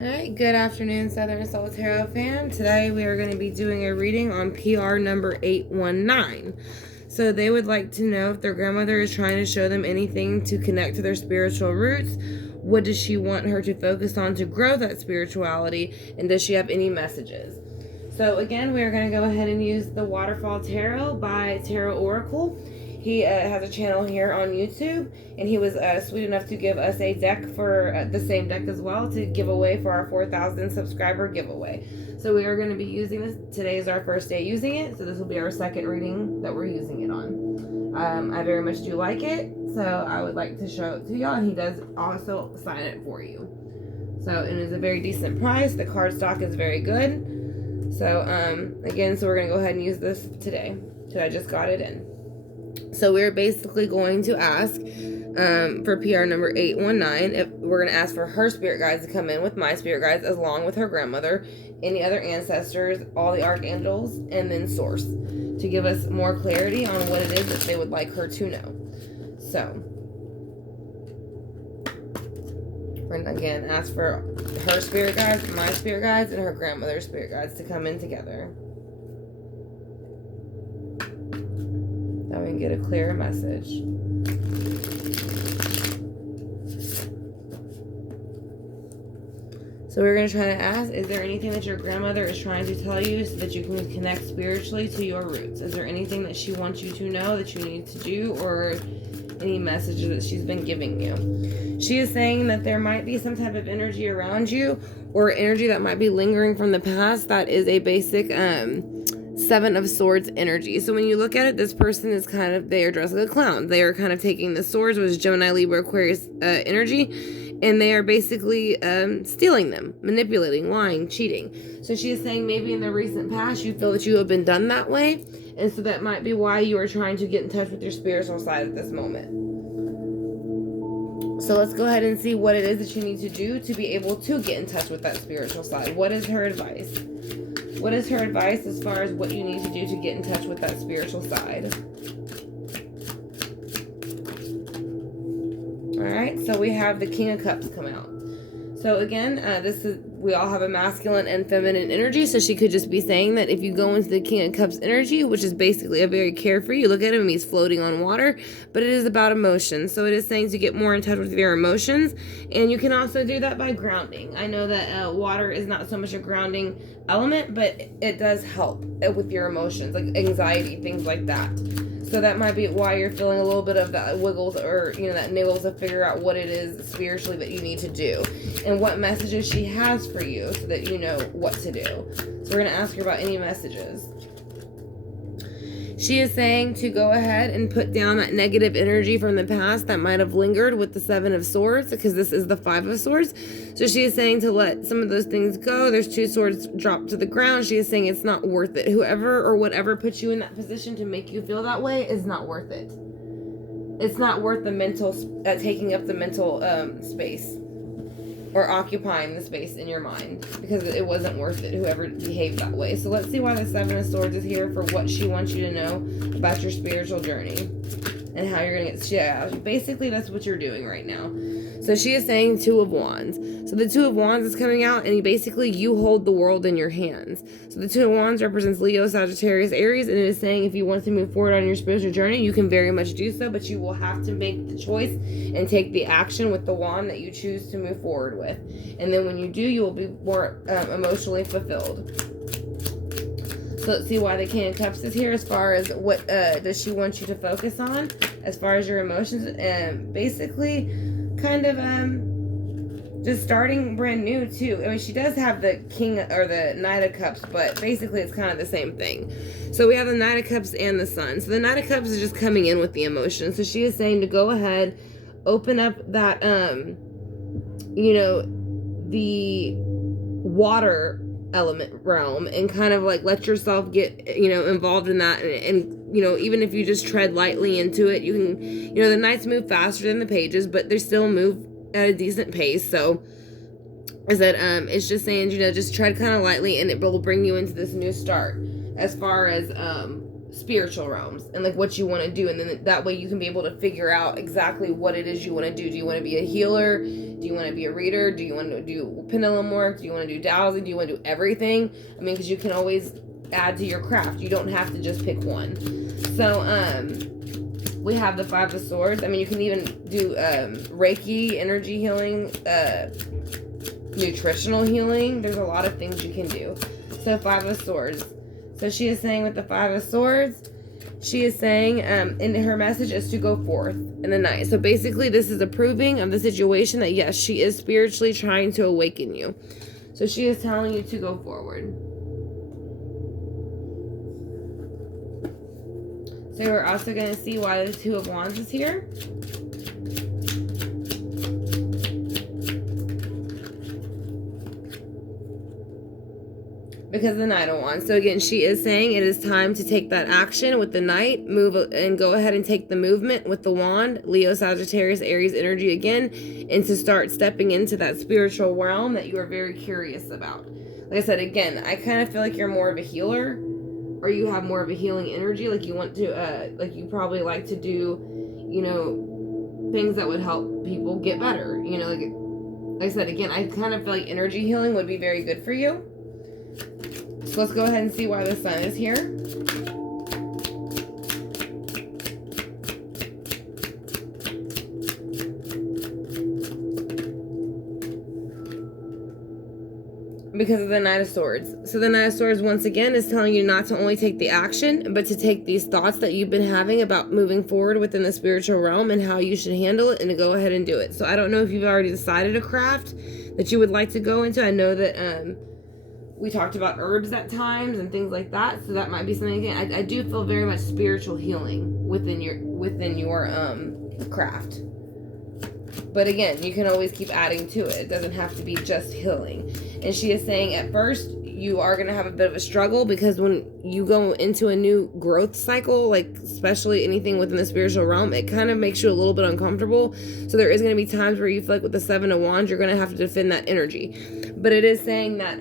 Alright, good afternoon, Southern Soul Tarot fan. Today we are going to be doing a reading on PR number 819. So they would like to know if their grandmother is trying to show them anything to connect to their spiritual roots. What does she want her to focus on to grow that spirituality? And does she have any messages? So again, we are going to go ahead and use the Waterfall Tarot by Tarot Oracle. He has a channel here on YouTube, and he was sweet enough to give us a deck for the same deck as well to give away for our 4,000 subscriber giveaway. So we are going to be using this. Today is our first day using it, so this will be our second reading that we're using it on. I very much do like it, so I would like to show it to y'all, and he does also sign it for you. So it is a very decent price. The cardstock is very good. So again, so we're going to go ahead and use this today. So I just got it in. So we're basically going to ask for PR number 819. If we're going to ask for her spirit guides to come in with my spirit guides, along with her grandmother, any other ancestors, all the archangels, and then source to give us more clarity on what it is that they would like her to know. So we're going to again ask for her spirit guides, my spirit guides, and her grandmother's spirit guides to come in together. Now we can get a clearer message. So we're going to try to ask, is there anything that your grandmother is trying to tell you so that you can connect spiritually to your roots? Is there anything that she wants you to know that you need to do, or any messages that she's been giving you? She is saying that there might be some type of energy around you, or energy that might be lingering from the past that is a basic Seven of Swords energy. So when you look at it, this person is kind of, they are dressed like a clown. They are kind of taking the swords, which is Gemini, Libra, Aquarius energy, and they are basically stealing them, manipulating, lying, cheating. So she is saying maybe in the recent past you feel that you have been done that way, and so that might be why you are trying to get in touch with your spiritual side at this moment. So let's go ahead and see what it is that you need to do to be able to get in touch with that spiritual side. What is her advice? What is her advice as far as what you need to do to get in touch with that spiritual side? Alright, so we have the King of Cups come out. So again, we all have a masculine and feminine energy, so she could just be saying that if you go into the King of Cups energy, which is basically a very carefree, you look at him, he's floating on water, but it is about emotions. So it is saying to get more in touch with your emotions, and you can also do that by grounding. I know that water is not so much a grounding element, but it does help with your emotions, like anxiety, things like that. So that might be why you're feeling a little bit of that wiggles, or that niggles to figure out what it is spiritually that you need to do and what messages she has for you so that you know what to do. So we're going to ask her about any messages. She is saying to go ahead and put down that negative energy from the past that might have lingered with the Seven of Swords, because this is the Five of Swords. So she is saying to let some of those things go. There's two swords dropped to the ground. She is saying it's not worth it. Whoever or whatever puts you in that position to make you feel that way is not worth it. It's not worth the mental, taking up the mental space, or occupying the space in your mind, because it wasn't worth it, whoever behaved that way. So let's see why the Seven of Swords is here for what she wants you to know about your spiritual journey and how you're going to get shit out. Basically, that's what you're doing right now. So she is saying Two of Wands. So the Two of Wands is coming out, and basically you hold the world in your hands. So the Two of Wands represents Leo, Sagittarius, Aries, and it is saying if you want to move forward on your spiritual journey, you can very much do so, but you will have to make the choice and take the action with the wand that you choose to move forward with. And then when you do, you will be more emotionally fulfilled. So let's see why the King of Cups is here as far as what does she want you to focus on as far as your emotions, and basically kind of just starting brand new too. I mean, she does have the King or the Knight of Cups, but basically it's kind of the same thing. So we have the Knight of Cups and the Sun. So the Knight of Cups is just coming in with the emotion. So she is saying to go ahead, open up that the water element realm, and kind of like let yourself get involved in that, and even if you just tread lightly into it, you can the knights move faster than the pages, but they still move at a decent pace. So is that it's just saying just tread kind of lightly, and it will bring you into this new start as far as spiritual realms and like what you want to do, and then that way you can be able to figure out exactly what it is you want to do. Do you want to be a healer? Do you want to be a reader? Do you want to do pendulum work? Do you want to do dowsing? Do you want to do everything? I mean, because you can always add to your craft. You don't have to just pick one. So we have the Five of Swords. I mean, you can even do Reiki, energy healing, nutritional healing. There's a lot of things you can do. So Five of Swords. So she is saying with the Five of Swords, she is saying, and her message is to go forth in the night. So basically, this is approving of the situation that yes, she is spiritually trying to awaken you. So she is telling you to go forward. So we're also going to see why the Two of Wands is here. Because of the Knight of Wands. So again, she is saying it is time to take that action with the Knight, move and go ahead and take the movement with the Wand, Leo, Sagittarius, Aries energy again, and to start stepping into that spiritual realm that you are very curious about. Like I said, again, I kind of feel like you're more of a healer, or you have more of a healing energy. Like you want to, like you probably like to do, you know, things that would help people get better. You know, like I said, again, I kind of feel like energy healing would be very good for you. So let's go ahead and see why the Sun is here. Because of the Knight of Swords. So the Knight of Swords, once again, is telling you not to only take the action, but to take these thoughts that you've been having about moving forward within the spiritual realm and how you should handle it, and to go ahead and do it. So I don't know if you've already decided a craft that you would like to go into. I know that we talked about herbs at times and things like that, so that might be something. Again, I do feel very much spiritual healing within your craft. But again, you can always keep adding to it. It doesn't have to be just healing. And she is saying at first you are going to have a bit of a struggle, because when you go into a new growth cycle, like especially anything within the spiritual realm, it kind of makes you a little bit uncomfortable. So there is going to be times where you feel like with the Seven of Wands, you're going to have to defend that energy. But it is saying that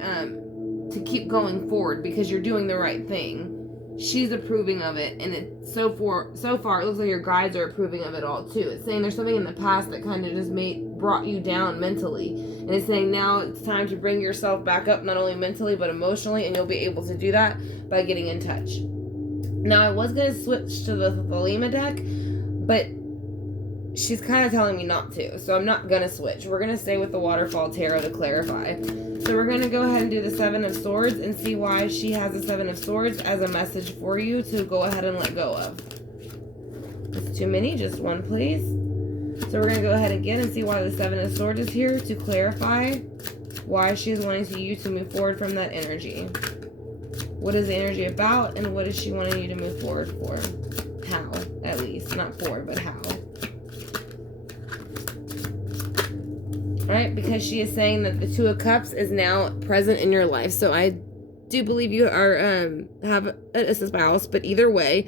to keep going forward because you're doing the right thing. She's approving of it, and so far it looks like your guides are approving of it all too. It's saying there's something in the past that kind of just brought you down mentally, and it's saying now it's time to bring yourself back up, not only mentally but emotionally, and you'll be able to do that by getting in touch. Now I was going to switch to the Thelema deck, but she's kind of telling me not to, so I'm not going to switch. We're going to stay with the Waterfall Tarot to clarify. So we're going to go ahead and do the Seven of Swords and see why she has the Seven of Swords as a message for you to go ahead and let go of. It's too many, just one please. So we're going to go ahead again and see why the Seven of Swords is here to clarify why she is wanting you to move forward from that energy. What is the energy about, and what is she wanting you to move forward for? How, at least. Not for, but how. Right, because she is saying that the Two of Cups is now present in your life. So I do believe you are have a spouse, but either way,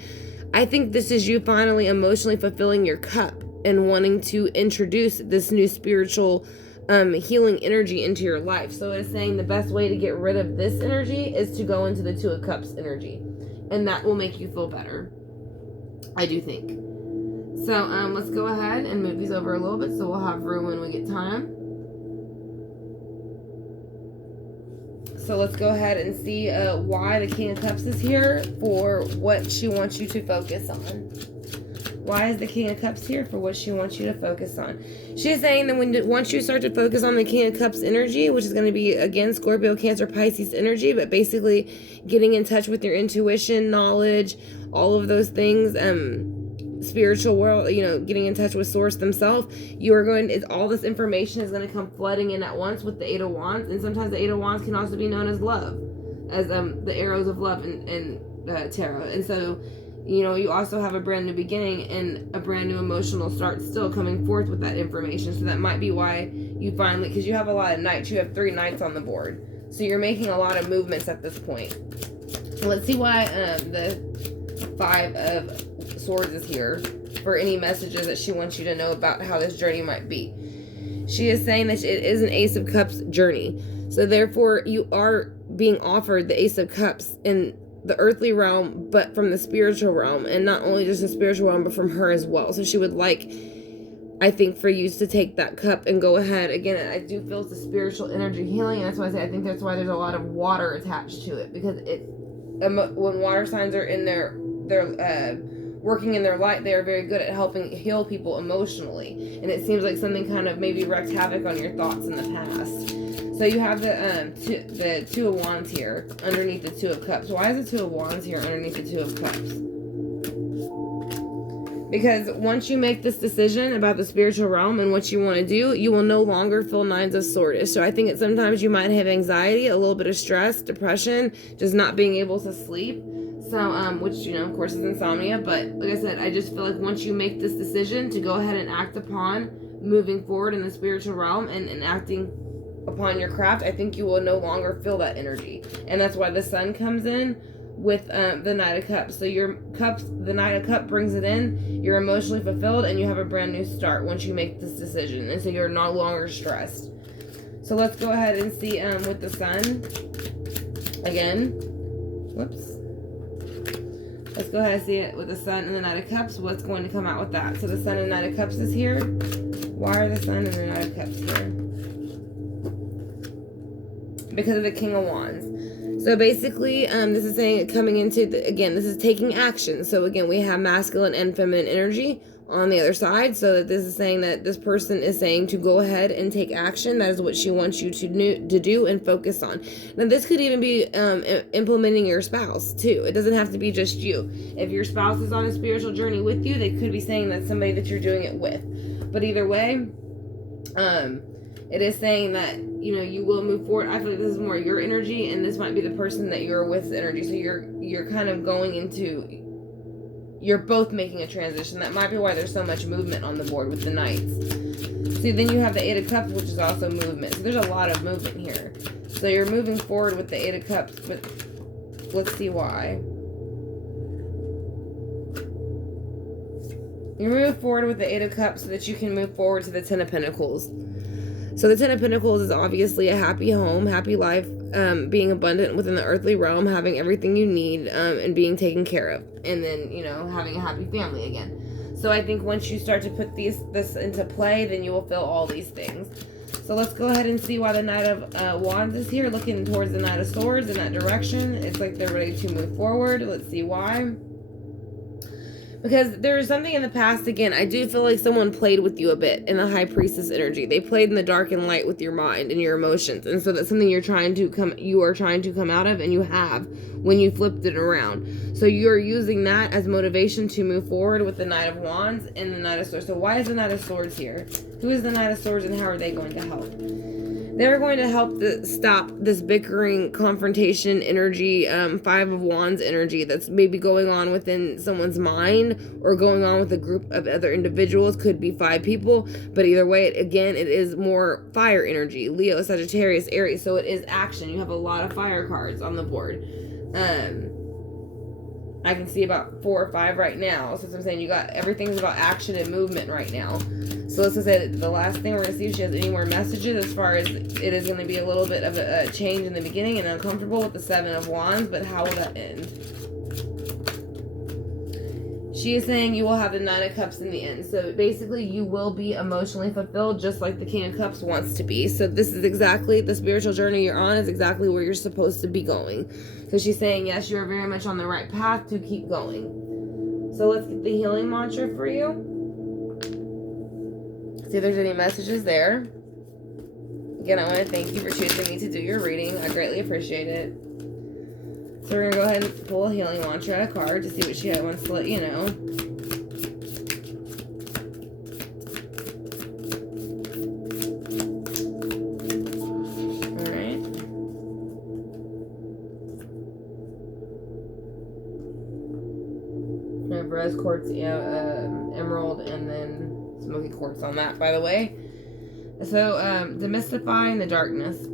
I think this is you finally emotionally fulfilling your cup and wanting to introduce this new spiritual healing energy into your life. So it's saying the best way to get rid of this energy is to go into the Two of Cups energy, and that will make you feel better, I do think. So let's go ahead and move these over a little bit so we'll have room when we get time. So let's go ahead and see why the King of Cups is here for what she wants you to focus on. Why is the King of Cups here for what she wants you to focus on? She's saying that once you start to focus on the King of Cups energy, which is going to be, again, Scorpio, Cancer, Pisces energy, but basically getting in touch with your intuition, knowledge, all of those things, spiritual world, you know, getting in touch with Source themselves, all this information is going to come flooding in at once with the Eight of Wands. And sometimes the Eight of Wands can also be known as love, as the arrows of love in tarot. And so, you know, you also have a brand new beginning and a brand new emotional start still coming forth with that information. So that might be why you finally, because you have a lot of knights, you have 3 knights on the board, so you're making a lot of movements at this point. Let's see why the Five of Swords is here for any messages that she wants you to know about how this journey might be. She is saying that it is an Ace of Cups journey, so therefore you are being offered the Ace of Cups, and the earthly realm, but from the spiritual realm, and not only just the spiritual realm, but from her as well. So she would like, I think, for you to take that cup and go ahead. Again, I do feel it's a spiritual energy healing, and that's why I say I think that's why there's a lot of water attached to it, because when water signs are in their working in their light, they are very good at helping heal people emotionally. And it seems like something kind of maybe wreaked havoc on your thoughts in the past. So you have the Two of Wands here underneath the Two of Cups. Why is the Two of Wands here underneath the Two of Cups? Because once you make this decision about the spiritual realm and what you want to do, you will no longer feel Nines of Swords. So I think that sometimes you might have anxiety, a little bit of stress, depression, just not being able to sleep. So, which, you know, of course is insomnia. But like I said, I just feel like once you make this decision to go ahead and act upon moving forward in the spiritual realm and acting upon your craft, I think you will no longer feel that energy. And that's why the Sun comes in with the Knight of Cups. So the Knight of Cups brings it in, you're emotionally fulfilled, and you have a brand new start once you make this decision. And so you're no longer stressed. So let's go ahead and see with the Sun again. Whoops. Let's go ahead and see it with the Sun and the Knight of Cups. What's going to come out with that? So the Sun and Knight of Cups is here. Why are the Sun and the Knight of Cups here? Because of the King of Wands. So basically, this is saying coming into, again, this is taking action. So again, we have masculine and feminine energy on the other side. So that this is saying that this person is saying to go ahead and take action. That is what she wants you to do and focus on. Now, this could even be implementing your spouse too. It doesn't have to be just you. If your spouse is on a spiritual journey with you, they could be saying that's somebody that you're doing it with. But either way, it is saying that, you know, you will move forward. I feel like this is more your energy, and this might be the person that you're with energy. So you're kind of going into, you're both making a transition. That might be why there's so much movement on the board with the Knights. See, then you have the Eight of Cups, which is also movement. So there's a lot of movement here. So you're moving forward with the Eight of Cups, but let's see why. You move forward with the Eight of Cups so that you can move forward to the Ten of Pentacles. So the Ten of Pentacles is obviously a happy home, happy life, being abundant within the earthly realm, having everything you need, and being taken care of. And then, you know, having a happy family again. So I think once you start to put this into play, then you will feel all these things. So let's go ahead and see why the Knight of Wands is here, looking towards the Knight of Swords in that direction. It's like they're ready to move forward. Let's see why. Because there's something in the past, again, I do feel like someone played with you a bit in the High Priestess energy. They played in the dark and light with your mind and your emotions. And so that's something you are trying to come out of, and you have when you flipped it around. So you're using that as motivation to move forward with the Knight of Wands and the Knight of Swords. So why is the Knight of Swords here? Who is the Knight of Swords, and how are they going to help? They're going to help stop this bickering, confrontation energy, Five of Wands energy that's maybe going on within someone's mind or going on with a group of other individuals. Could be 5 people, but either way, it is more fire energy. Leo, Sagittarius, Aries, so it is action. You have a lot of fire cards on the board. I can see about 4 or 5 right now. So I'm saying you got everything's about action and movement right now. So let's just say that the last thing we're going to see if she has any more messages, as far as it is going to be a little bit of a change in the beginning and uncomfortable with the 7 of Wands, but how will that end? She is saying you will have the 9 of Cups in the end. So basically you will be emotionally fulfilled just like the King of Cups wants to be. So this is exactly the spiritual journey you're on, is exactly where you're supposed to be going. So she's saying, yes, you're very much on the right path to keep going. So let's get the healing mantra for you. See if there's any messages there. Again, I want to thank you for choosing me to do your reading. I greatly appreciate it. So we're going to go ahead and pull a healing mantra card to see what she wants to let you know. Alright. We have rose quartz, emerald, and then smoky quartz on that, by the way. So, demystifying the darkness.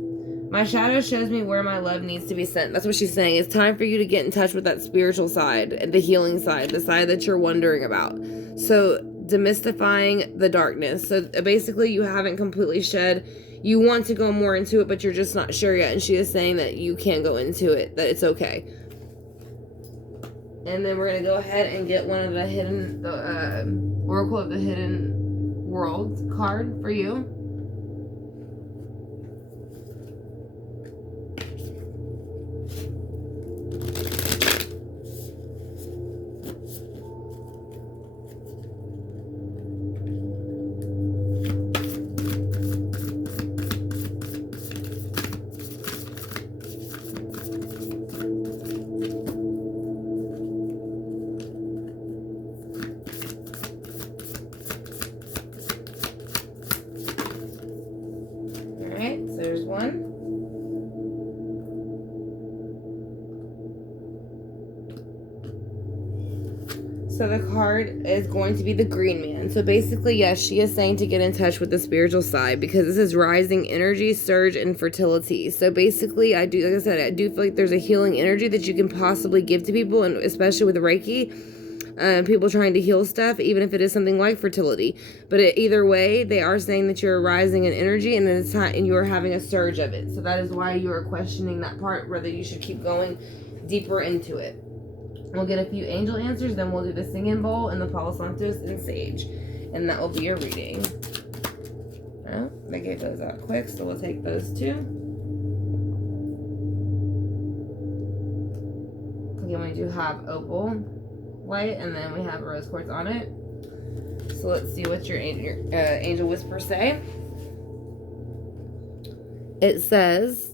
My shadow shows me where my love needs to be sent. That's what she's saying. It's time for you to get in touch with that spiritual side, the healing side, the side that you're wondering about. So, demystifying the darkness. So, basically, you haven't completely shed. You want to go more into it, but you're just not sure yet. And she is saying that you can't go into it, that it's okay. And then we're going to go ahead and get one of the Oracle of the Hidden Worlds card for you. So there's one. So the card is going to be the Green Man. So basically, yes, she is saying to get in touch with the spiritual side because this is rising energy, surge, and fertility. So basically, like I said, I do feel like there's a healing energy that you can possibly give to people, and especially with Reiki. People trying to heal stuff, even if it is something like fertility. But either way, they are saying that you're rising in energy and it's time, and you're having a surge of it. So that is why you are questioning that part, whether you should keep going deeper into it. We'll get a few angel answers, then we'll do the singing bowl and the Palo Santos and sage. And that will be your reading. Well, they gave those out quick, so we'll take those two. Again, we do have opal white, and then we have rose quartz on it. So let's see what your angel whispers say. It says,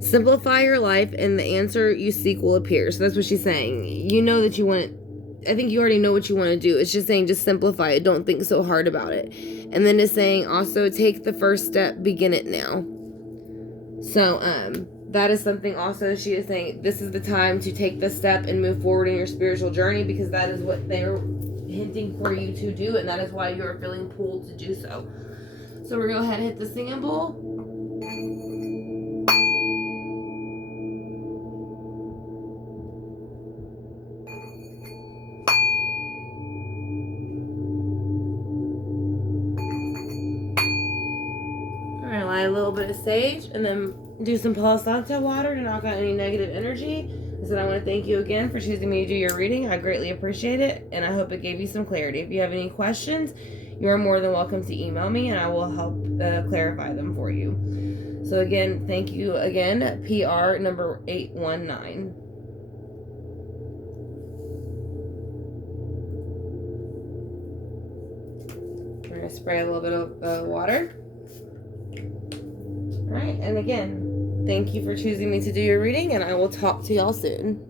simplify your life and the answer you seek will appear. So that's what she's saying. You know that you want it. I think you already know what you want to do. It's just saying just simplify it. Don't think so hard about it. And then it's saying also take the first step, begin it now. So that is something also she is saying this is the time to take the step and move forward in your spiritual journey, because that is what they're hinting for you to do, and that is why you are feeling pulled to do so. So we're going to go ahead and hit the singing bowl. We're going to light a little bit of sage and then do some Palo Santo water to knock out any negative energy. So I want to thank you again for choosing me to do your reading. I greatly appreciate it, and I hope it gave you some clarity. If you have any questions, you are more than welcome to email me, and I will help clarify them for you. So again, thank you again, PR number 819. We're going to spray a little bit of water. All right, and again, thank you for choosing me to do your reading, and I will talk to y'all soon.